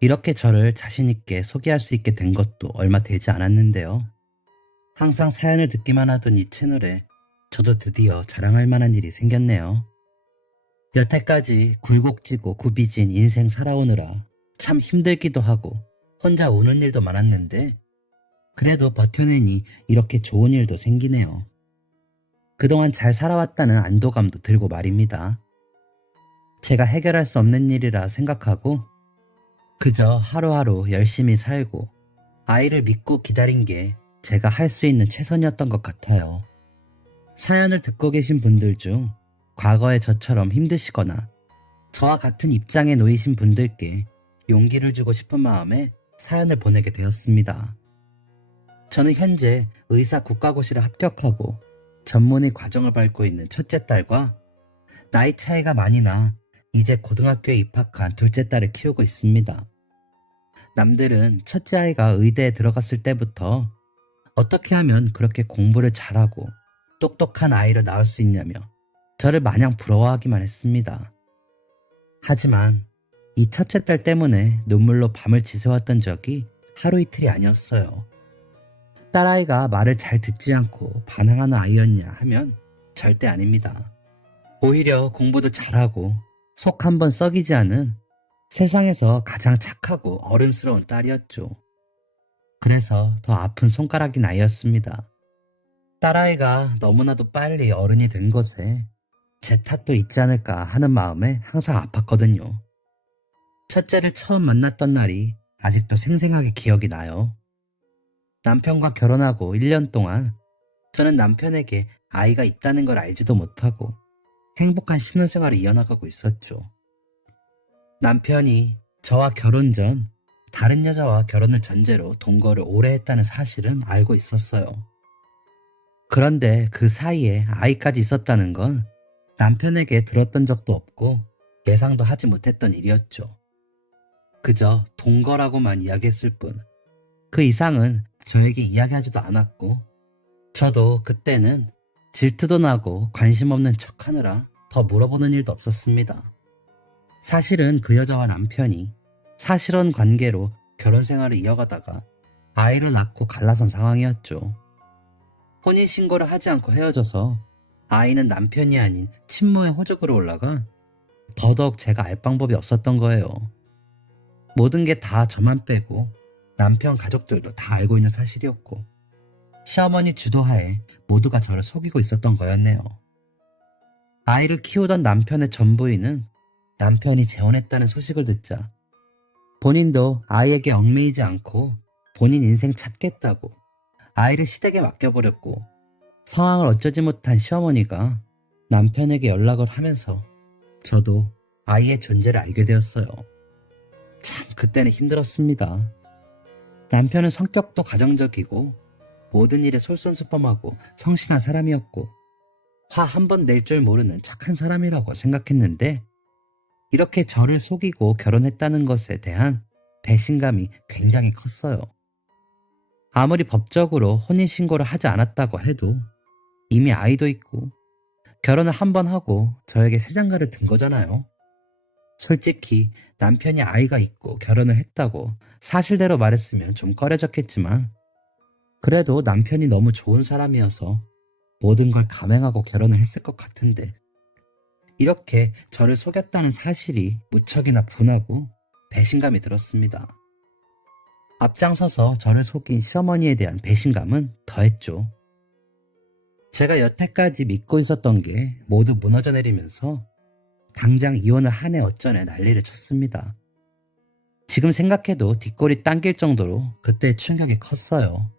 이렇게 저를 자신있게 소개할 수 있게 된 것도 얼마 되지 않았는데요. 항상 사연을 듣기만 하던 이 채널에 저도 드디어 자랑할 만한 일이 생겼네요. 여태까지 굴곡지고 굽이진 인생 살아오느라 참 힘들기도 하고 혼자 우는 일도 많았는데 그래도 버텨내니 이렇게 좋은 일도 생기네요. 그동안 잘 살아왔다는 안도감도 들고 말입니다. 제가 해결할 수 없는 일이라 생각하고 그저 하루하루 열심히 살고 아이를 믿고 기다린 게 제가 할 수 있는 최선이었던 것 같아요. 사연을 듣고 계신 분들 중 과거에 저처럼 힘드시거나 저와 같은 입장에 놓이신 분들께 용기를 주고 싶은 마음에 사연을 보내게 되었습니다. 저는 현재 의사 국가고시를 합격하고 전문의 과정을 밟고 있는 첫째 딸과 나이 차이가 많이 나 이제 고등학교에 입학한 둘째 딸을 키우고 있습니다. 남들은 첫째 아이가 의대에 들어갔을 때부터 어떻게 하면 그렇게 공부를 잘하고 똑똑한 아이를 낳을 수 있냐며 저를 마냥 부러워하기만 했습니다. 하지만 이 첫째 딸 때문에 눈물로 밤을 지새웠던 적이 하루 이틀이 아니었어요. 딸아이가 말을 잘 듣지 않고 반항하는 아이였냐 하면 절대 아닙니다. 오히려 공부도 잘하고 속 한번 썩이지 않은 세상에서 가장 착하고 어른스러운 딸이었죠. 그래서 더 아픈 손가락인 아이였습니다. 딸아이가 너무나도 빨리 어른이 된 것에 제 탓도 있지 않을까 하는 마음에 항상 아팠거든요. 첫째를 처음 만났던 날이 아직도 생생하게 기억이 나요. 남편과 결혼하고 1년 동안 저는 남편에게 아이가 있다는 걸 알지도 못하고 행복한 신혼생활을 이어나가고 있었죠. 남편이 저와 결혼 전 다른 여자와 결혼을 전제로 동거를 오래 했다는 사실은 알고 있었어요. 그런데 그 사이에 아이까지 있었다는 건 남편에게 들었던 적도 없고 예상도 하지 못했던 일이었죠. 그저 동거라고만 이야기했을 뿐 그 이상은 저에게 이야기하지도 않았고 저도 그때는 질투도 나고 관심 없는 척하느라 더 물어보는 일도 없었습니다. 사실은 그 여자와 남편이 사실혼 관계로 결혼 생활을 이어가다가 아이를 낳고 갈라선 상황이었죠. 혼인신고를 하지 않고 헤어져서 아이는 남편이 아닌 친모의 호적으로 올라가 더더욱 제가 알 방법이 없었던 거예요. 모든 게 다 저만 빼고 남편 가족들도 다 알고 있는 사실이었고 시어머니 주도하에 모두가 저를 속이고 있었던 거였네요. 아이를 키우던 남편의 전부인은 남편이 재혼했다는 소식을 듣자 본인도 아이에게 얽매이지 않고 본인 인생 찾겠다고 아이를 시댁에 맡겨버렸고 상황을 어쩌지 못한 시어머니가 남편에게 연락을 하면서 저도 아이의 존재를 알게 되었어요. 참 그때는 힘들었습니다. 남편은 성격도 가정적이고 모든 일에 솔선수범하고 성실한 사람이었고 화 한 번 낼 줄 모르는 착한 사람이라고 생각했는데 이렇게 저를 속이고 결혼했다는 것에 대한 배신감이 굉장히 컸어요. 아무리 법적으로 혼인신고를 하지 않았다고 해도 이미 아이도 있고 결혼을 한 번 하고 저에게 새 장가를 든 거잖아요. 솔직히 남편이 아이가 있고 결혼을 했다고 사실대로 말했으면 좀 꺼려졌겠지만 그래도 남편이 너무 좋은 사람이어서 모든 걸 감행하고 결혼을 했을 것 같은데 이렇게 저를 속였다는 사실이 무척이나 분하고 배신감이 들었습니다. 앞장서서 저를 속인 시어머니에 대한 배신감은 더했죠. 제가 여태까지 믿고 있었던 게 모두 무너져 내리면서 당장 이혼을 하네 어쩌네 난리를 쳤습니다. 지금 생각해도 뒷골이 당길 정도로 그때 충격이 컸어요.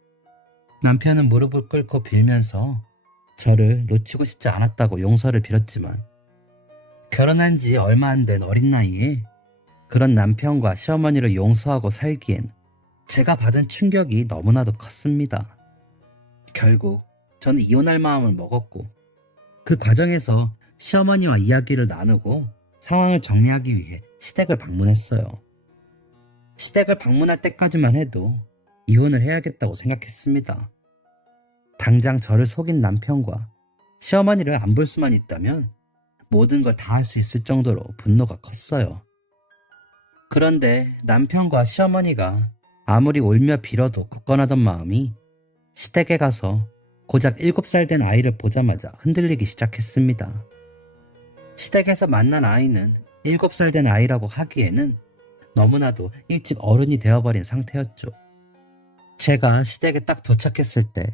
남편은 무릎을 꿇고 빌면서 저를 놓치고 싶지 않았다고 용서를 빌었지만 결혼한 지 얼마 안 된 어린 나이에 그런 남편과 시어머니를 용서하고 살기엔 제가 받은 충격이 너무나도 컸습니다. 결국 저는 이혼할 마음을 먹었고 그 과정에서 시어머니와 이야기를 나누고 상황을 정리하기 위해 시댁을 방문했어요. 시댁을 방문할 때까지만 해도 이혼을 해야겠다고 생각했습니다. 당장 저를 속인 남편과 시어머니를 안 볼 수만 있다면 모든 걸 다 할 수 있을 정도로 분노가 컸어요. 그런데 남편과 시어머니가 아무리 울며 빌어도 굳건하던 마음이 시댁에 가서 고작 7살 된 아이를 보자마자 흔들리기 시작했습니다. 시댁에서 만난 아이는 7살 된 아이라고 하기에는 너무나도 일찍 어른이 되어버린 상태였죠. 제가 시댁에 딱 도착했을 때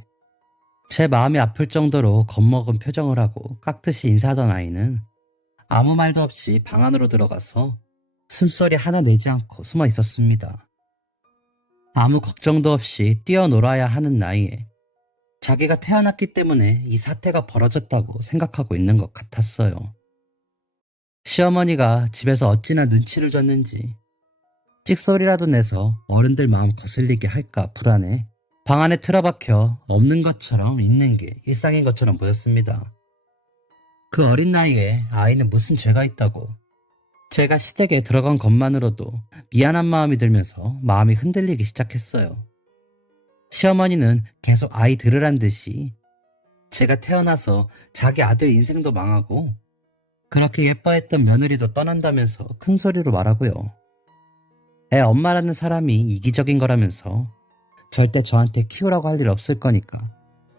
제 마음이 아플 정도로 겁먹은 표정을 하고 깍듯이 인사하던 아이는 아무 말도 없이 방 안으로 들어가서 숨소리 하나 내지 않고 숨어 있었습니다. 아무 걱정도 없이 뛰어놀아야 하는 나이에 자기가 태어났기 때문에 이 사태가 벌어졌다고 생각하고 있는 것 같았어요. 시어머니가 집에서 어찌나 눈치를 줬는지 찍소리라도 내서 어른들 마음 거슬리게 할까 불안해 방 안에 틀어박혀 없는 것처럼 있는 게 일상인 것처럼 보였습니다. 그 어린 나이에 아이는 무슨 죄가 있다고. 제가 시댁에 들어간 것만으로도 미안한 마음이 들면서 마음이 흔들리기 시작했어요. 시어머니는 계속 아이 들으란 듯이 제가 태어나서 자기 아들 인생도 망하고 그렇게 예뻐했던 며느리도 떠난다면서 큰 소리로 말하고요. 애 엄마라는 사람이 이기적인 거라면서 절대 저한테 키우라고 할 일 없을 거니까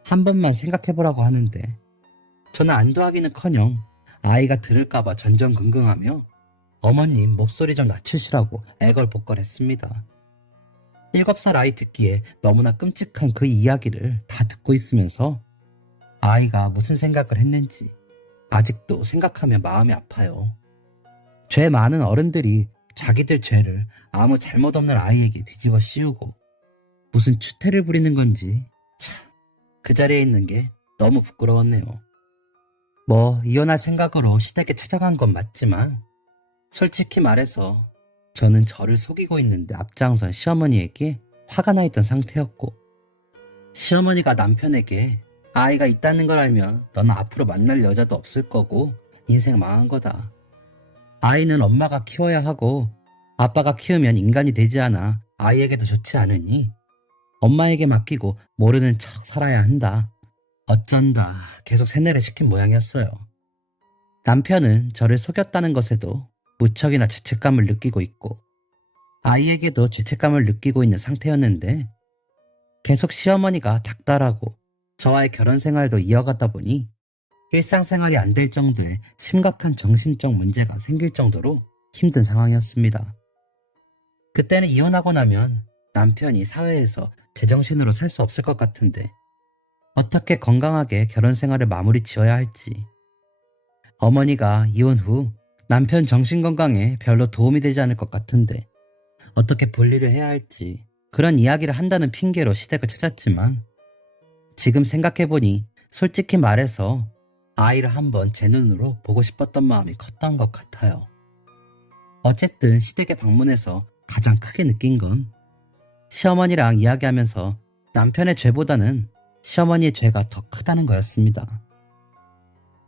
한 번만 생각해보라고 하는데 저는 안도하기는커녕 아이가 들을까봐 전전긍긍하며 어머님 목소리 좀 낮추시라고 애걸복걸했습니다. 7살 아이 듣기에 너무나 끔찍한 그 이야기를 다 듣고 있으면서 아이가 무슨 생각을 했는지 아직도 생각하면 마음이 아파요. 죄 많은 어른들이 자기들 죄를 아무 잘못 없는 아이에게 뒤집어 씌우고 무슨 추태를 부리는 건지 참 그 자리에 있는 게 너무 부끄러웠네요. 뭐 이혼할 생각으로 시댁에 찾아간 건 맞지만 솔직히 말해서 저는 저를 속이고 있는데 앞장선 시어머니에게 화가 나 있던 상태였고 시어머니가 남편에게 아이가 있다는 걸 알면 너는 앞으로 만날 여자도 없을 거고 인생 망한 거다. 아이는 엄마가 키워야 하고 아빠가 키우면 인간이 되지 않아 아이에게도 좋지 않으니 엄마에게 맡기고 모르는 척 살아야 한다. 어쩐다 계속 세뇌를 시킨 모양이었어요. 남편은 저를 속였다는 것에도 무척이나 죄책감을 느끼고 있고 아이에게도 죄책감을 느끼고 있는 상태였는데 계속 시어머니가 닥달하고 저와의 결혼 생활도 이어가다 보니 일상생활이 안 될 정도의 심각한 정신적 문제가 생길 정도로 힘든 상황이었습니다. 그때는 이혼하고 나면 남편이 사회에서 제정신으로 살 수 없을 것 같은데 어떻게 건강하게 결혼 생활을 마무리 지어야 할지 어머니가 이혼 후 남편 정신건강에 별로 도움이 되지 않을 것 같은데 어떻게 분리를 해야 할지 그런 이야기를 한다는 핑계로 시댁을 찾았지만 지금 생각해보니 솔직히 말해서 아이를 한번 제 눈으로 보고 싶었던 마음이 컸던 것 같아요. 어쨌든 시댁에 방문해서 가장 크게 느낀 건 시어머니랑 이야기하면서 남편의 죄보다는 시어머니의 죄가 더 크다는 거였습니다.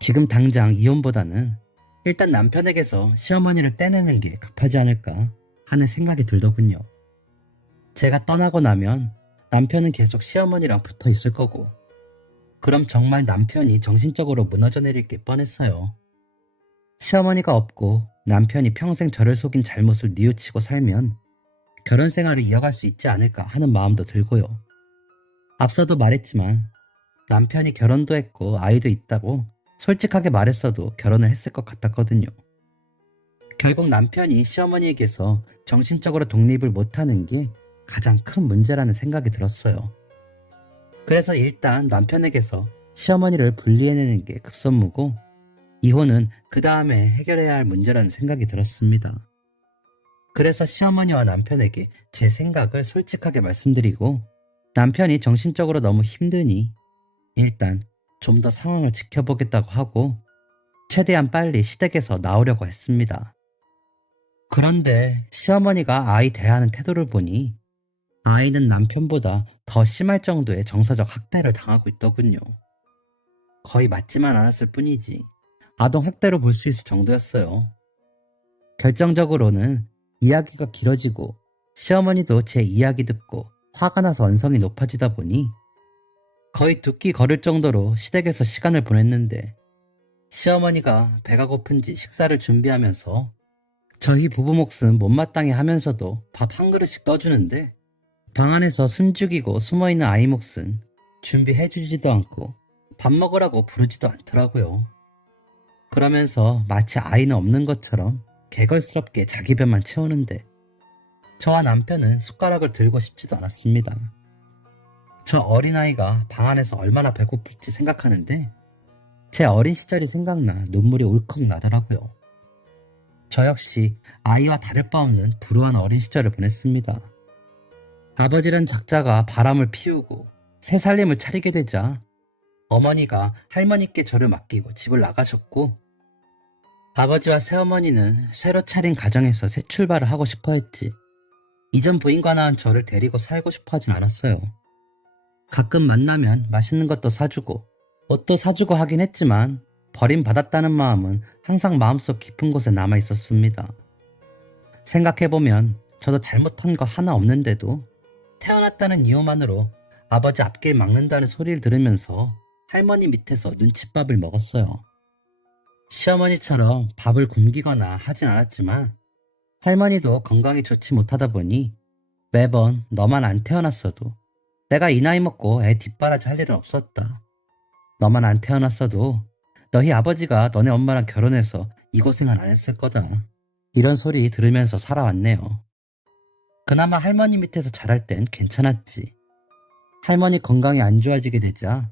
지금 당장 이혼보다는 일단 남편에게서 시어머니를 떼내는 게 급하지 않을까 하는 생각이 들더군요. 제가 떠나고 나면 남편은 계속 시어머니랑 붙어 있을 거고 그럼 정말 남편이 정신적으로 무너져 내릴 게 뻔했어요. 시어머니가 없고 남편이 평생 저를 속인 잘못을 뉘우치고 살면 결혼 생활을 이어갈 수 있지 않을까 하는 마음도 들고요. 앞서도 말했지만 남편이 결혼도 했고 아이도 있다고 솔직하게 말했어도 결혼을 했을 것 같았거든요. 결국 남편이 시어머니에게서 정신적으로 독립을 못하는 게 가장 큰 문제라는 생각이 들었어요. 그래서 일단 남편에게서 시어머니를 분리해내는 게 급선무고 이혼은 그 다음에 해결해야 할 문제라는 생각이 들었습니다. 그래서 시어머니와 남편에게 제 생각을 솔직하게 말씀드리고 남편이 정신적으로 너무 힘드니 일단 좀 더 상황을 지켜보겠다고 하고 최대한 빨리 시댁에서 나오려고 했습니다. 그런데 시어머니가 아이 대하는 태도를 보니 아이는 남편보다 더 심할 정도의 정서적 학대를 당하고 있더군요. 거의 맞지만 않았을 뿐이지 아동 학대로 볼 수 있을 정도였어요. 결정적으로는 이야기가 길어지고 시어머니도 제 이야기 듣고 화가 나서 언성이 높아지다 보니 거의 두 끼 걸을 정도로 시댁에서 시간을 보냈는데 시어머니가 배가 고픈지 식사를 준비하면서 저희 부부 몫은 못마땅해 하면서도 밥 한 그릇씩 떠주는데 방 안에서 숨죽이고 숨어있는 아이 몫은 준비해주지도 않고 밥 먹으라고 부르지도 않더라고요. 그러면서 마치 아이는 없는 것처럼 개걸스럽게 자기 배만 채우는데 저와 남편은 숟가락을 들고 싶지도 않았습니다. 저 어린아이가 방 안에서 얼마나 배고플지 생각하는데 제 어린 시절이 생각나 눈물이 울컥 나더라고요. 저 역시 아이와 다를 바 없는 불우한 어린 시절을 보냈습니다. 아버지란 작자가 바람을 피우고 새 살림을 차리게 되자 어머니가 할머니께 저를 맡기고 집을 나가셨고 아버지와 새어머니는 새로 차린 가정에서 새 출발을 하고 싶어 했지 이전 부인과 낳은 저를 데리고 살고 싶어 하진 않았어요. 가끔 만나면 맛있는 것도 사주고 옷도 사주고 하긴 했지만 버림받았다는 마음은 항상 마음속 깊은 곳에 남아 있었습니다. 생각해보면 저도 잘못한 거 하나 없는데도 태어났다는 이유만으로 아버지 앞길 막는다는 소리를 들으면서 할머니 밑에서 눈칫밥을 먹었어요. 시어머니처럼 밥을 굶기거나 하진 않았지만 할머니도 건강이 좋지 못하다 보니 매번 너만 안 태어났어도 내가 이 나이 먹고 애 뒷바라지 할 일은 없었다. 너만 안 태어났어도 너희 아버지가 너네 엄마랑 결혼해서 이 고생은 안 했을 거다. 이런 소리 들으면서 살아왔네요. 그나마 할머니 밑에서 자랄 땐 괜찮았지. 할머니 건강이 안 좋아지게 되자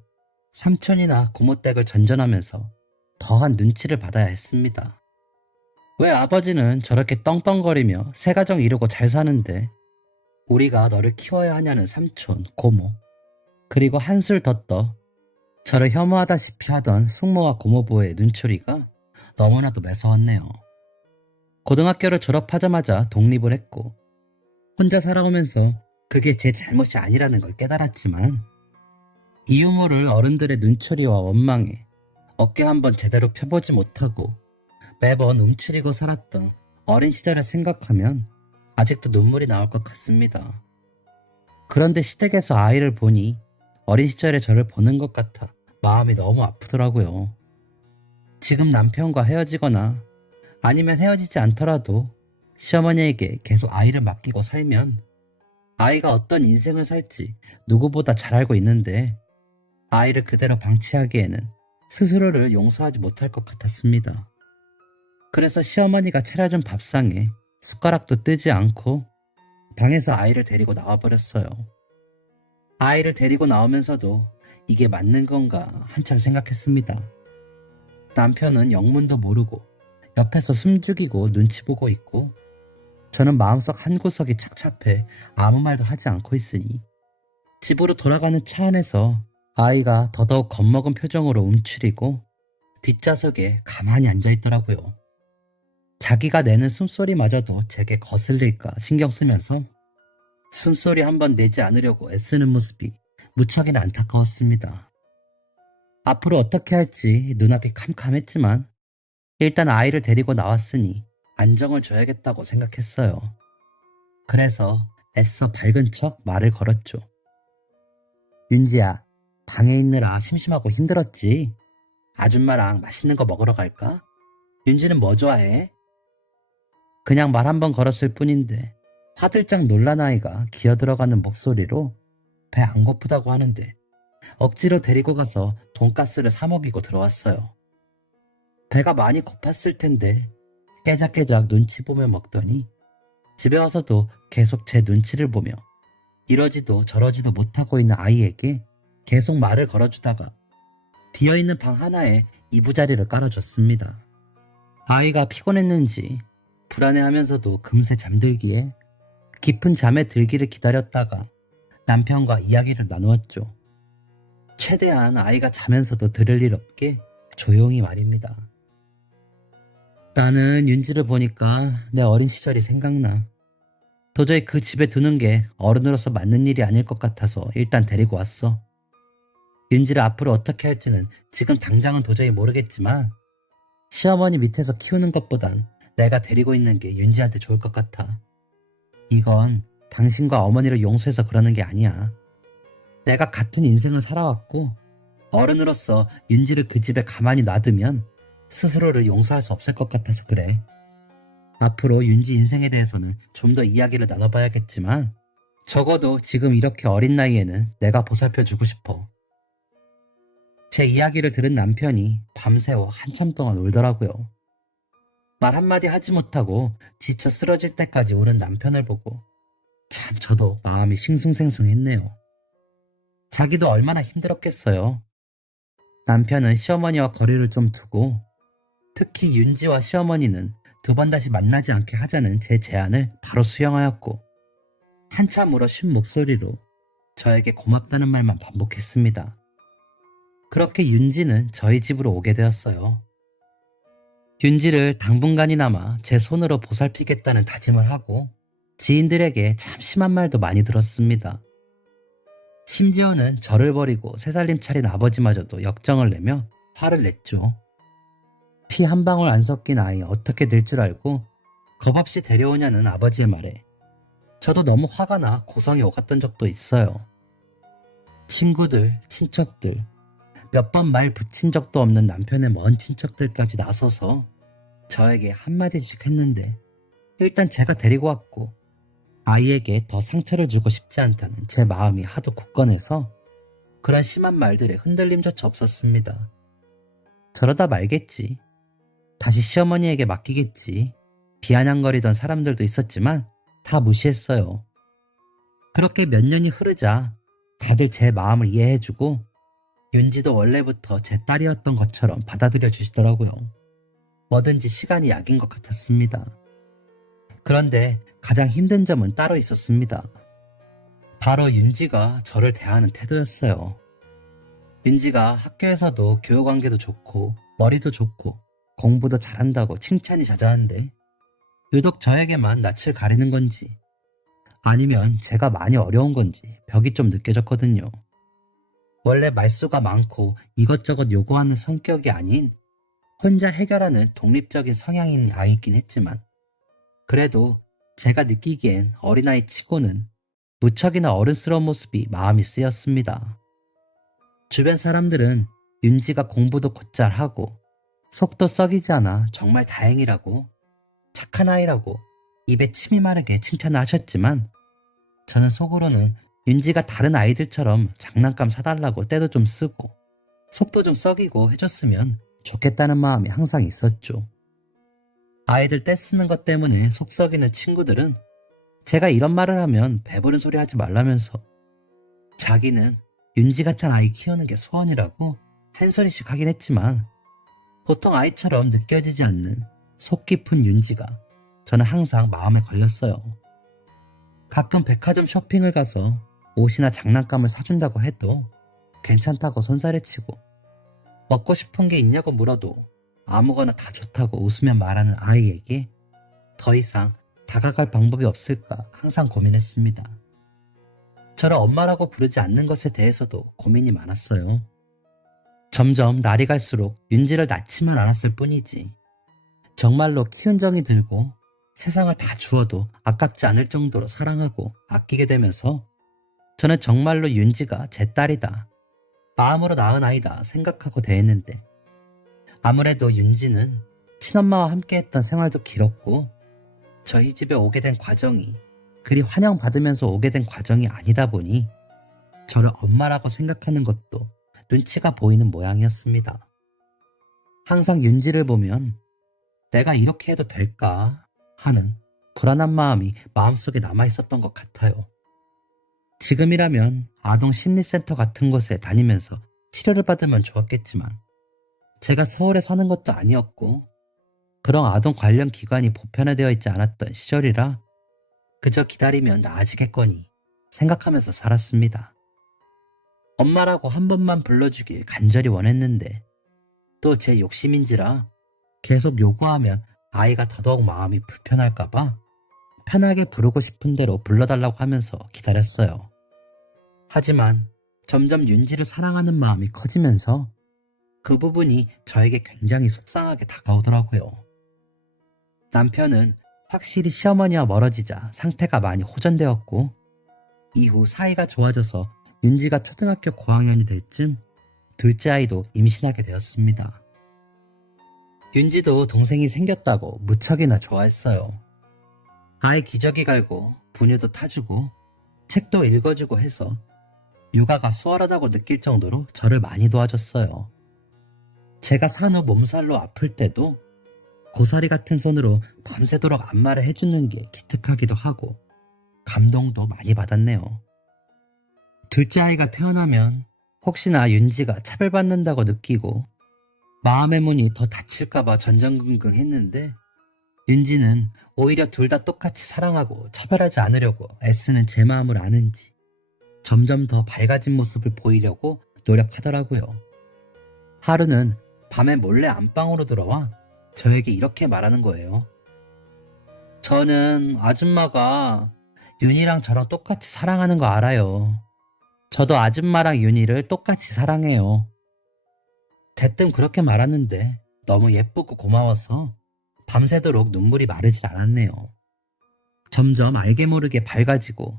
삼촌이나 고모 댁을 전전하면서 더한 눈치를 받아야 했습니다. 왜 아버지는 저렇게 떵떵거리며 새 가정 이루고 잘 사는데 우리가 너를 키워야 하냐는 삼촌, 고모, 그리고 한술 더 떠 저를 혐오하다시피 하던 숙모와 고모부의 눈초리가 너무나도 매서웠네요. 고등학교를 졸업하자마자 독립을 했고 혼자 살아오면서 그게 제 잘못이 아니라는 걸 깨달았지만 이 유머를 어른들의 눈초리와 원망에 어깨 한번 제대로 펴보지 못하고 매번 움츠리고 살았던 어린 시절을 생각하면 아직도 눈물이 나올 것 같습니다. 그런데 시댁에서 아이를 보니 어린 시절의 저를 보는 것 같아 마음이 너무 아프더라고요. 지금 남편과 헤어지거나 아니면 헤어지지 않더라도 시어머니에게 계속 아이를 맡기고 살면 아이가 어떤 인생을 살지 누구보다 잘 알고 있는데 아이를 그대로 방치하기에는 스스로를 용서하지 못할 것 같았습니다. 그래서 시어머니가 차려준 밥상에 숟가락도 뜨지 않고 방에서 아이를 데리고 나와버렸어요. 아이를 데리고 나오면서도 이게 맞는 건가 한참 생각했습니다. 남편은 영문도 모르고 옆에서 숨죽이고 눈치 보고 있고 저는 마음속 한구석이 착잡해 아무 말도 하지 않고 있으니 집으로 돌아가는 차 안에서 아이가 더더욱 겁먹은 표정으로 움츠리고 뒷좌석에 가만히 앉아있더라고요. 자기가 내는 숨소리마저도 제게 거슬릴까 신경 쓰면서 숨소리 한번 내지 않으려고 애쓰는 모습이 무척이나 안타까웠습니다. 앞으로 어떻게 할지 눈앞이 캄캄했지만 일단 아이를 데리고 나왔으니 안정을 줘야겠다고 생각했어요. 그래서 애써 밝은 척 말을 걸었죠. 윤지야, 방에 있느라 심심하고 힘들었지? 아줌마랑 맛있는 거 먹으러 갈까? 윤지는 뭐 좋아해? 그냥 말 한 번 걸었을 뿐인데 화들짝 놀란 아이가 기어들어가는 목소리로 배 안 고프다고 하는데 억지로 데리고 가서 돈가스를 사 먹이고 들어왔어요. 배가 많이 고팠을 텐데 깨작깨작 눈치 보며 먹더니 집에 와서도 계속 제 눈치를 보며 이러지도 저러지도 못하고 있는 아이에게 계속 말을 걸어주다가 비어있는 방 하나에 이부자리를 깔아줬습니다. 아이가 피곤했는지 불안해하면서도 금세 잠들기에 깊은 잠에 들기를 기다렸다가 남편과 이야기를 나누었죠. 최대한 아이가 자면서도 들을 일 없게 조용히 말입니다. 나는 윤지를 보니까 내 어린 시절이 생각나. 도저히 그 집에 두는 게 어른으로서 맞는 일이 아닐 것 같아서 일단 데리고 왔어. 윤지를 앞으로 어떻게 할지는 지금 당장은 도저히 모르겠지만 시어머니 밑에서 키우는 것보단 내가 데리고 있는 게 윤지한테 좋을 것 같아. 이건 당신과 어머니를 용서해서 그러는 게 아니야. 내가 같은 인생을 살아왔고 어른으로서 윤지를 그 집에 가만히 놔두면 스스로를 용서할 수 없을 것 같아서 그래. 앞으로 윤지 인생에 대해서는 좀 더 이야기를 나눠봐야겠지만 적어도 지금 이렇게 어린 나이에는 내가 보살펴주고 싶어. 제 이야기를 들은 남편이 밤새워 한참 동안 울더라고요. 말 한마디 하지 못하고 지쳐 쓰러질 때까지 우는 남편을 보고 참 저도 마음이 싱숭생숭했네요. 자기도 얼마나 힘들었겠어요. 남편은 시어머니와 거리를 좀 두고 특히 윤지와 시어머니는 두 번 다시 만나지 않게 하자는 제 제안을 바로 수용하였고 한참 울어 쉰 목소리로 저에게 고맙다는 말만 반복했습니다. 그렇게 윤지는 저희 집으로 오게 되었어요. 윤지를 당분간이나마 제 손으로 보살피겠다는 다짐을 하고 지인들에게 참 심한 말도 많이 들었습니다. 심지어는 저를 버리고 새살림 차린 아버지마저도 역정을 내며 화를 냈죠. 피 한 방울 안 섞인 아이 어떻게 될 줄 알고 겁없이 데려오냐는 아버지의 말에 저도 너무 화가 나 고성이 오갔던 적도 있어요. 친구들, 친척들, 몇 번 말 붙인 적도 없는 남편의 먼 친척들까지 나서서 저에게 한마디씩 했는데 일단 제가 데리고 왔고 아이에게 더 상처를 주고 싶지 않다는 제 마음이 하도 굳건해서 그런 심한 말들에 흔들림조차 없었습니다. 저러다 말겠지. 다시 시어머니에게 맡기겠지. 비아냥거리던 사람들도 있었지만 다 무시했어요. 그렇게 몇 년이 흐르자 다들 제 마음을 이해해주고 윤지도 원래부터 제 딸이었던 것처럼 받아들여 주시더라고요. 뭐든지 시간이 약인 것 같았습니다. 그런데 가장 힘든 점은 따로 있었습니다. 바로 윤지가 저를 대하는 태도였어요. 윤지가 학교에서도 교육관계도 좋고 머리도 좋고 공부도 잘한다고 칭찬이 자자한데 유독 저에게만 낯을 가리는 건지 아니면 제가 많이 어려운 건지 벽이 좀 느껴졌거든요. 원래 말수가 많고 이것저것 요구하는 성격이 아닌 혼자 해결하는 독립적인 성향인 아이긴 했지만 그래도 제가 느끼기엔 어린아이 치고는 무척이나 어른스러운 모습이 마음이 쓰였습니다. 주변 사람들은 윤지가 공부도 곧잘 하고 속도 썩이지 않아 정말 다행이라고 착한 아이라고 입에 침이 마르게 칭찬을 하셨지만 저는 속으로는 윤지가 다른 아이들처럼 장난감 사달라고 때도 좀 쓰고 속도 좀 썩이고 해줬으면 좋겠다는 마음이 항상 있었죠. 아이들 떼 쓰는 것 때문에 속 썩이는 친구들은 제가 이런 말을 하면 배부른 소리 하지 말라면서 자기는 윤지 같은 아이 키우는 게 소원이라고 한 소리씩 하긴 했지만 보통 아이처럼 느껴지지 않는 속 깊은 윤지가 저는 항상 마음에 걸렸어요. 가끔 백화점 쇼핑을 가서 옷이나 장난감을 사준다고 해도 괜찮다고 손살에 치고 먹고 싶은 게 있냐고 물어도 아무거나 다 좋다고 웃으며 말하는 아이에게 더 이상 다가갈 방법이 없을까 항상 고민했습니다. 저를 엄마라고 부르지 않는 것에 대해서도 고민이 많았어요. 점점 날이 갈수록 윤지를 낳지만 않았을 뿐이지 정말로 키운 정이 들고 세상을 다 주어도 아깝지 않을 정도로 사랑하고 아끼게 되면서 저는 정말로 윤지가 제 딸이다. 마음으로 낳은 아이다 생각하고 대했는데 아무래도 윤지는 친엄마와 함께했던 생활도 길었고 저희 집에 오게 된 과정이 그리 환영받으면서 오게 된 과정이 아니다 보니 저를 엄마라고 생각하는 것도 눈치가 보이는 모양이었습니다. 항상 윤지를 보면 내가 이렇게 해도 될까 하는 불안한 마음이 마음속에 남아있었던 것 같아요. 지금이라면 아동 심리센터 같은 곳에 다니면서 치료를 받으면 좋았겠지만 제가 서울에 사는 것도 아니었고 그런 아동 관련 기관이 보편화되어 있지 않았던 시절이라 그저 기다리면 나아지겠거니 생각하면서 살았습니다. 엄마라고 한 번만 불러주길 간절히 원했는데 또 제 욕심인지라 계속 요구하면 아이가 더더욱 마음이 불편할까봐 편하게 부르고 싶은 대로 불러달라고 하면서 기다렸어요. 하지만 점점 윤지를 사랑하는 마음이 커지면서 그 부분이 저에게 굉장히 속상하게 다가오더라고요. 남편은 확실히 시어머니와 멀어지자 상태가 많이 호전되었고 이후 사이가 좋아져서 윤지가 초등학교 고학년이 될 쯤 둘째 아이도 임신하게 되었습니다. 윤지도 동생이 생겼다고 무척이나 좋아했어요. 아이 기저귀 갈고 분유도 타주고 책도 읽어주고 해서 육아가 수월하다고 느낄 정도로 저를 많이 도와줬어요. 제가 산후 몸살로 아플 때도 고사리 같은 손으로 밤새도록 안마를 해주는 게 기특하기도 하고 감동도 많이 받았네요. 둘째 아이가 태어나면 혹시나 윤지가 차별받는다고 느끼고 마음의 문이 더 닫힐까봐 전전긍긍 했는데 윤지는 오히려 둘 다 똑같이 사랑하고 차별하지 않으려고 애쓰는 제 마음을 아는지 점점 더 밝아진 모습을 보이려고 노력하더라고요. 하루는 밤에 몰래 안방으로 들어와 저에게 이렇게 말하는 거예요. 저는 아줌마가 윤이랑 저랑 똑같이 사랑하는 거 알아요. 저도 아줌마랑 윤이를 똑같이 사랑해요. 대뜸 그렇게 말하는데 너무 예쁘고 고마워서 밤새도록 눈물이 마르질 않았네요. 점점 알게 모르게 밝아지고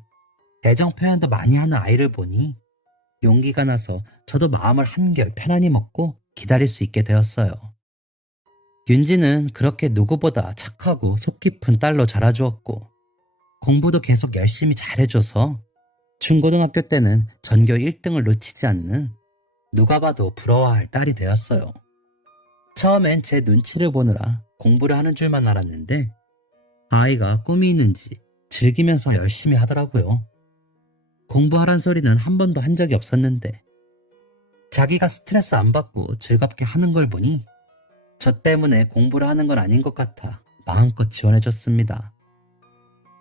애정 표현도 많이 하는 아이를 보니 용기가 나서 저도 마음을 한결 편안히 먹고 기다릴 수 있게 되었어요. 윤지는 그렇게 누구보다 착하고 속 깊은 딸로 자라주었고 공부도 계속 열심히 잘해줘서 중고등학교 때는 전교 1등을 놓치지 않는 누가 봐도 부러워할 딸이 되었어요. 처음엔 제 눈치를 보느라 공부를 하는 줄만 알았는데 아이가 꿈이 있는지 즐기면서 열심히 하더라고요. 공부하란 소리는 한 번도 한 적이 없었는데 자기가 스트레스 안 받고 즐겁게 하는 걸 보니 저 때문에 공부를 하는 건 아닌 것 같아 마음껏 지원해줬습니다.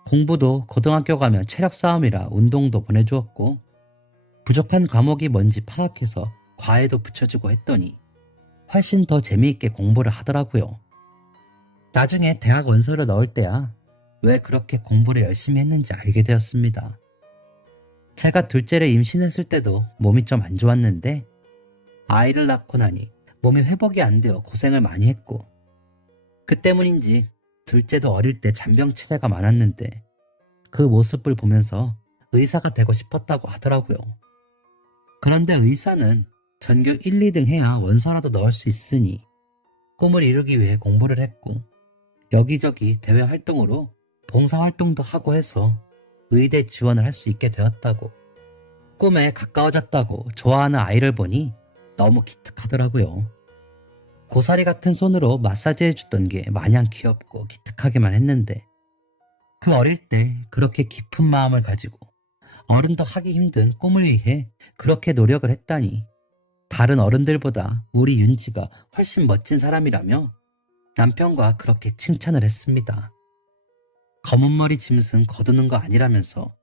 공부도 고등학교 가면 체력 싸움이라 운동도 보내주었고 부족한 과목이 뭔지 파악해서 과외도 붙여주고 했더니 훨씬 더 재미있게 공부를 하더라고요. 나중에 대학 원서를 넣을 때야 왜 그렇게 공부를 열심히 했는지 알게 되었습니다. 제가 둘째를 임신했을 때도 몸이 좀 안 좋았는데 아이를 낳고 나니 몸이 회복이 안 되어 고생을 많이 했고 그 때문인지 둘째도 어릴 때 잔병치레가 많았는데 그 모습을 보면서 의사가 되고 싶었다고 하더라고요. 그런데 의사는 전교 1, 2등 해야 원서라도 넣을 수 있으니 꿈을 이루기 위해 공부를 했고 여기저기 대외 활동으로 봉사활동도 하고 해서 의대 지원을 할 수 있게 되었다고 꿈에 가까워졌다고 좋아하는 아이를 보니 너무 기특하더라고요. 고사리 같은 손으로 마사지 해줬던 게 마냥 귀엽고 기특하기만 했는데 그 어릴 때 그렇게 깊은 마음을 가지고 어른도 하기 힘든 꿈을 위해 그렇게 노력을 했다니 다른 어른들보다 우리 윤지가 훨씬 멋진 사람이라며 남편과 그렇게 칭찬을 했습니다. 검은 머리 짐승 거두는 거 아니라면서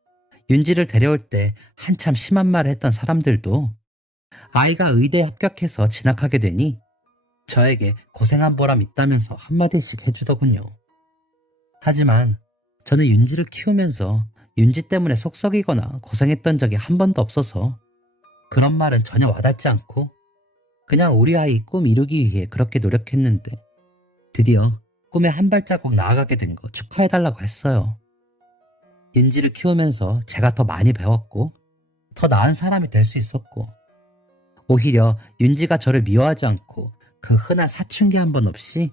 윤지를 데려올 때 한참 심한 말을 했던 사람들도 아이가 의대에 합격해서 진학하게 되니 저에게 고생한 보람 있다면서 한마디씩 해주더군요. 하지만 저는 윤지를 키우면서 윤지 때문에 속 썩이거나 고생했던 적이 한 번도 없어서 그런 말은 전혀 와닿지 않고 그냥 우리 아이 꿈 이루기 위해 그렇게 노력했는데 드디어 꿈에 한 발자국 나아가게 된 거 축하해달라고 했어요. 윤지를 키우면서 제가 더 많이 배웠고 더 나은 사람이 될 수 있었고 오히려 윤지가 저를 미워하지 않고 그 흔한 사춘기 한 번 없이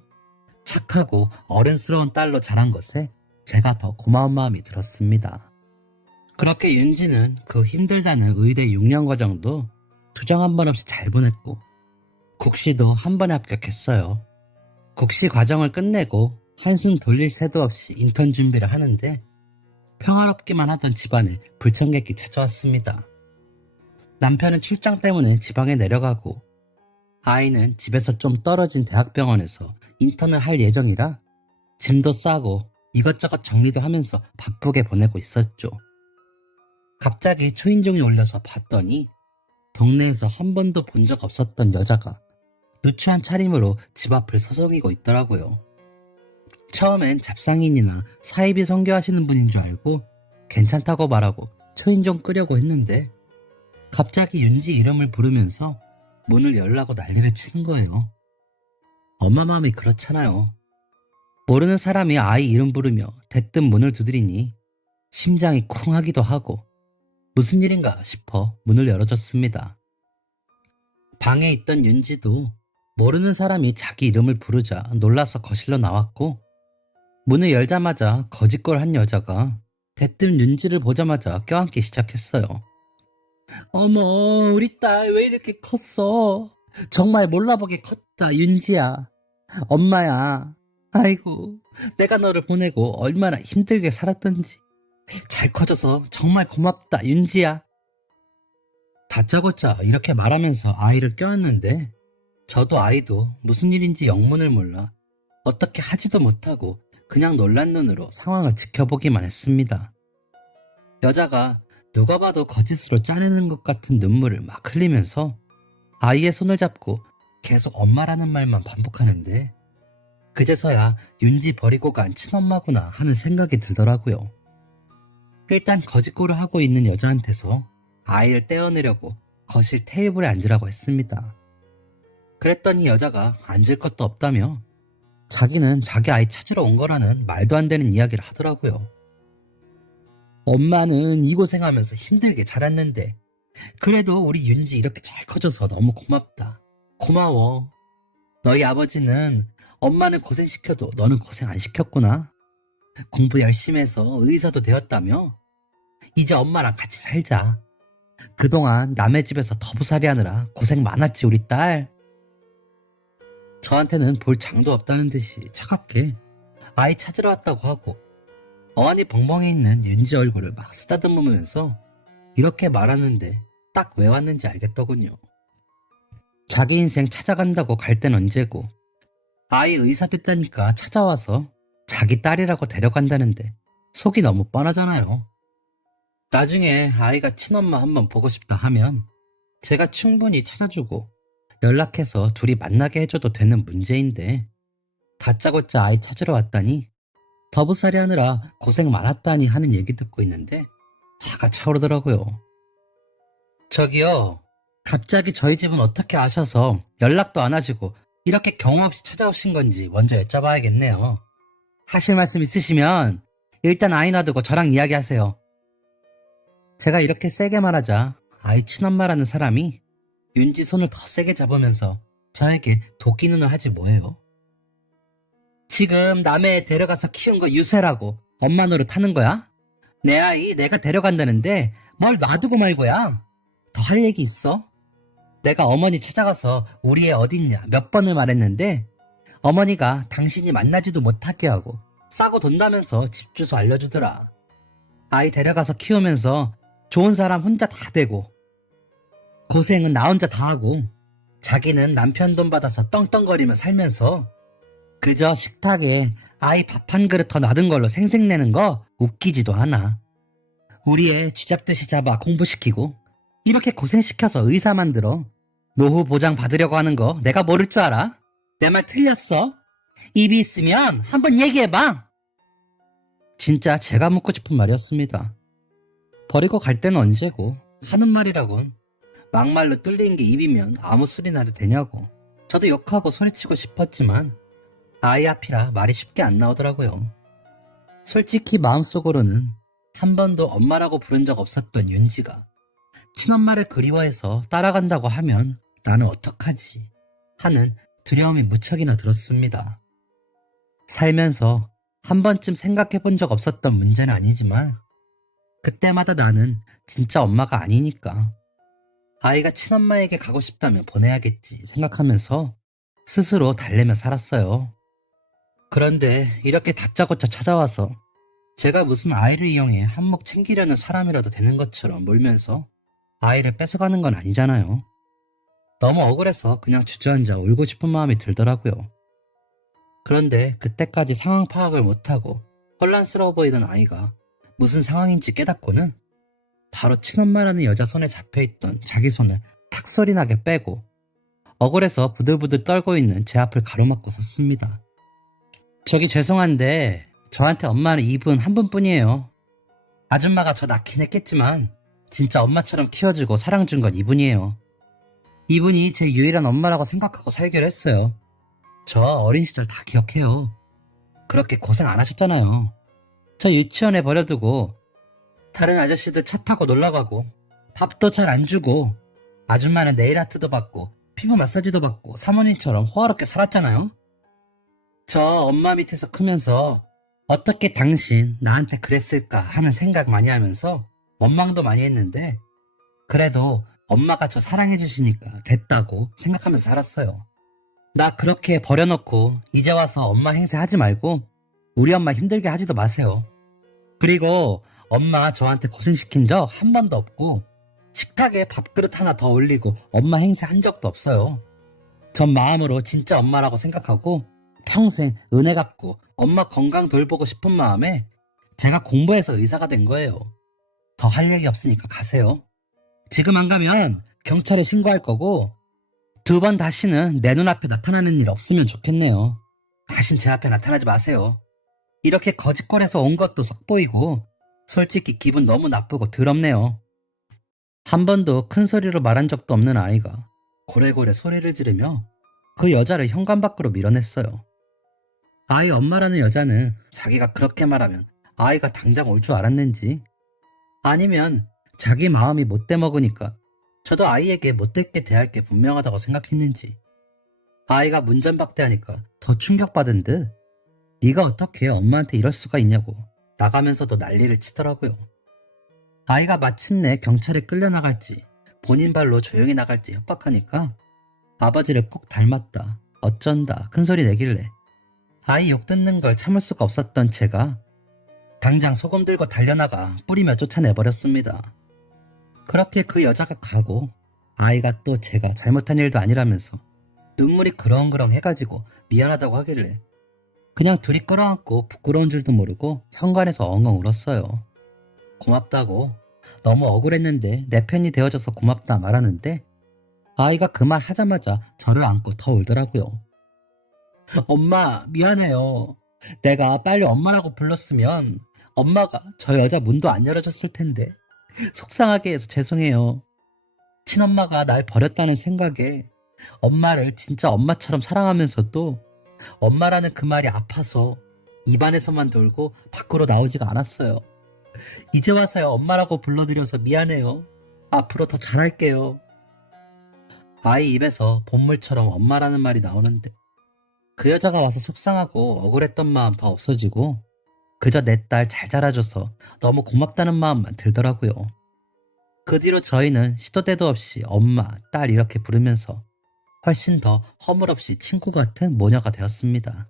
착하고 어른스러운 딸로 자란 것에 제가 더 고마운 마음이 들었습니다. 그렇게 윤지는 그 힘들다는 의대 6년 과정도 투정 한 번 없이 잘 보냈고 국시도 한 번에 합격했어요. 국시 과정을 끝내고 한숨 돌릴 새도 없이 인턴 준비를 하는데 평화롭기만 하던 집안에 불청객이 찾아왔습니다. 남편은 출장 때문에 지방에 내려가고 아이는 집에서 좀 떨어진 대학병원에서 인턴을 할 예정이라 짐도 싸고 이것저것 정리도 하면서 바쁘게 보내고 있었죠. 갑자기 초인종이 울려서 봤더니 동네에서 한 번도 본 적 없었던 여자가 누추한 차림으로 집 앞을 서성이고 있더라고요. 처음엔 잡상인이나 사이비 선교하시는 분인 줄 알고 괜찮다고 말하고 초인종 끄려고 했는데 갑자기 윤지 이름을 부르면서 문을 열라고 난리를 치는 거예요. 엄마 마음이 그렇잖아요. 모르는 사람이 아이 이름 부르며 대뜸 문을 두드리니 심장이 쿵 하기도 하고 무슨 일인가 싶어 문을 열어줬습니다. 방에 있던 윤지도 모르는 사람이 자기 이름을 부르자 놀라서 거실로 나왔고, 문을 열자마자 거짓골 한 여자가 대뜸 윤지를 보자마자 껴안기 시작했어요. 어머, 우리 딸 왜 이렇게 컸어? 정말 몰라보게 컸다, 윤지야. 엄마야. 아이고, 내가 너를 보내고 얼마나 힘들게 살았던지. 잘 커져서 정말 고맙다, 윤지야. 다짜고짜 이렇게 말하면서 아이를 껴안는데, 저도 아이도 무슨 일인지 영문을 몰라 어떻게 하지도 못하고 그냥 놀란 눈으로 상황을 지켜보기만 했습니다. 여자가 누가 봐도 거짓으로 짜내는 것 같은 눈물을 막 흘리면서 아이의 손을 잡고 계속 엄마라는 말만 반복하는데, 그제서야 윤지 버리고 간 친엄마구나 하는 생각이 들더라고요. 일단 거짓골을 하고 있는 여자한테서 아이를 떼어내려고 거실 테이블에 앉으라고 했습니다. 그랬더니 여자가 앉을 것도 없다며 자기는 자기 아이 찾으러 온 거라는 말도 안 되는 이야기를 하더라고요. 엄마는 이 고생하면서 힘들게 자랐는데 그래도 우리 윤지 이렇게 잘 커져서 너무 고맙다. 고마워. 너희 아버지는 엄마는 고생시켜도 너는 고생 안 시켰구나. 공부 열심히 해서 의사도 되었다며. 이제 엄마랑 같이 살자. 그동안 남의 집에서 더부살이 하느라 고생 많았지 우리 딸. 저한테는 볼 장도 없다는 듯이 차갑게 아이 찾으러 왔다고 하고 어안이 벙벙해 있는 윤지 얼굴을 막 쓰다듬으면서 이렇게 말하는데 딱 왜 왔는지 알겠더군요. 자기 인생 찾아간다고 갈 땐 언제고 아이 의사 됐다니까 찾아와서 자기 딸이라고 데려간다는데 속이 너무 뻔하잖아요. 나중에 아이가 친엄마 한번 보고 싶다 하면 제가 충분히 찾아주고 연락해서 둘이 만나게 해줘도 되는 문제인데, 다짜고짜 아이 찾으러 왔다니 더부살이 하느라 고생 많았다니 하는 얘기 듣고 있는데 화가 차오르더라고요. 저기요, 갑자기 저희 집은 어떻게 아셔서 연락도 안 하시고 이렇게 경우 없이 찾아오신 건지 먼저 여쭤봐야겠네요. 하실 말씀 있으시면 일단 아이 놔두고 저랑 이야기하세요. 제가 이렇게 세게 말하자 아이 친엄마라는 사람이 윤지 손을 더 세게 잡으면서 저에게 도끼 눈을 하지 뭐예요. 지금 남의 애 데려가서 키운 거 유세라고 엄마 노릇 하는 거야? 내 아이 내가 데려간다는데 뭘 놔두고 말고야. 더 할 얘기 있어? 내가 어머니 찾아가서 우리 애 어딨냐 몇 번을 말했는데 어머니가 당신이 만나지도 못하게 하고 싸고 돈다면서 집 주소 알려주더라. 아이 데려가서 키우면서 좋은 사람 혼자 다 되고 고생은 나 혼자 다 하고 자기는 남편 돈 받아서 떵떵거리며 살면서 그저 식탁에 아이 밥 한 그릇 더 놔둔 걸로 생색내는 거 웃기지도 않아. 우리 애 쥐잡듯이 잡아 공부시키고 이렇게 고생시켜서 의사 만들어 노후 보장 받으려고 하는 거 내가 모를 줄 알아? 내 말 틀렸어? 입이 있으면 한번 얘기해봐. 진짜 제가 묻고 싶은 말이었습니다. 버리고 갈 때는 언제고 하는 말이라곤 막말로 뚫린 게 입이면 아무 소리 나도 되냐고. 저도 욕하고 소리치고 싶었지만 아이 앞이라 말이 쉽게 안 나오더라고요. 솔직히 마음속으로는 한 번도 엄마라고 부른 적 없었던 윤지가 친엄마를 그리워해서 따라간다고 하면 나는 어떡하지 하는 두려움이 무척이나 들었습니다. 살면서 한 번쯤 생각해 본 적 없었던 문제는 아니지만 그때마다 나는 진짜 엄마가 아니니까 아이가 친엄마에게 가고 싶다면 보내야겠지 생각하면서 스스로 달래며 살았어요. 그런데 이렇게 다짜고짜 찾아와서 제가 무슨 아이를 이용해 한몫 챙기려는 사람이라도 되는 것처럼 몰면서 아이를 뺏어가는 건 아니잖아요. 너무 억울해서 그냥 주저앉아 울고 싶은 마음이 들더라고요. 그런데 그때까지 상황 파악을 못하고 혼란스러워 보이던 아이가 무슨 상황인지 깨닫고는 바로 친엄마라는 여자 손에 잡혀있던 자기 손을 탁 소리 나게 빼고 억울해서 부들부들 떨고 있는 제 앞을 가로막고 섰습니다. 저기 죄송한데 저한테 엄마는 이분 한 분뿐이에요. 아줌마가 저 낳긴 했겠지만 진짜 엄마처럼 키워주고 사랑 준 건 이분이에요. 이분이 제 유일한 엄마라고 생각하고 살기로 했어요. 저 어린 시절 다 기억해요. 그렇게 고생 안 하셨잖아요. 저 유치원에 버려두고 다른 아저씨들 차 타고 놀러가고 밥도 잘 안 주고 아줌마는 네일 아트도 받고 피부 마사지도 받고 사모님처럼 호화롭게 살았잖아요. 저 엄마 밑에서 크면서 어떻게 당신 나한테 그랬을까 하는 생각 많이 하면서 원망도 많이 했는데 그래도 엄마가 저 사랑해 주시니까 됐다고 생각하면서 살았어요. 나 그렇게 버려놓고 이제 와서 엄마 행세하지 말고 우리 엄마 힘들게 하지도 마세요. 그리고 엄마 저한테 고생시킨 적 한 번도 없고 식탁에 밥그릇 하나 더 올리고 엄마 행세한 적도 없어요. 전 마음으로 진짜 엄마라고 생각하고 평생 은혜 갚고 엄마 건강 돌보고 싶은 마음에 제가 공부해서 의사가 된 거예요. 더 할 얘기 없으니까 가세요. 지금 안 가면 경찰에 신고할 거고 두 번 다시는 내 눈앞에 나타나는 일 없으면 좋겠네요. 다신 제 앞에 나타나지 마세요. 이렇게 거짓거리에서 온 것도 속 보이고 솔직히 기분 너무 나쁘고 더럽네요. 한 번도 큰 소리로 말한 적도 없는 아이가 고래고래 소리를 지르며 그 여자를 현관 밖으로 밀어냈어요. 아이 엄마라는 여자는 자기가 그렇게 말하면 아이가 당장 올 줄 알았는지 아니면 자기 마음이 못돼 먹으니까 저도 아이에게 못되게 대할 게 분명하다고 생각했는지 아이가 문전박대하니까 더 충격받은 듯 네가 어떻게 엄마한테 이럴 수가 있냐고 나가면서도 난리를 치더라고요. 아이가 마침내 경찰에 끌려나갈지 본인 발로 조용히 나갈지 협박하니까 아버지를 꼭 닮았다 어쩐다 큰소리 내길래 아이 욕 듣는 걸 참을 수가 없었던 제가 당장 소금 들고 달려나가 뿌리며 쫓아내버렸습니다. 그렇게 그 여자가 가고 아이가 또 제가 잘못한 일도 아니라면서 눈물이 그렁그렁 해가지고 미안하다고 하길래 그냥 둘이 끌어안고 부끄러운 줄도 모르고 현관에서 엉엉 울었어요. 고맙다고 너무 억울했는데 내 편이 되어줘서 고맙다 말하는데 아이가 그 말 하자마자 저를 안고 더 울더라고요. 엄마 미안해요. 내가 빨리 엄마라고 불렀으면 엄마가 저 여자 문도 안 열어줬을 텐데 속상하게 해서 죄송해요. 친엄마가 날 버렸다는 생각에 엄마를 진짜 엄마처럼 사랑하면서도 엄마라는 그 말이 아파서 입안에서만 돌고 밖으로 나오지가 않았어요. 이제 와서야 엄마라고 불러드려서 미안해요. 앞으로 더 잘할게요. 아이 입에서 본물처럼 엄마라는 말이 나오는데 그 여자가 와서 속상하고 억울했던 마음 더 없어지고 그저 내 딸 잘 자라줘서 너무 고맙다는 마음만 들더라고요. 그 뒤로 저희는 시도 때도 없이 엄마, 딸 이렇게 부르면서 훨씬 더 허물없이 친구 같은 모녀가 되었습니다.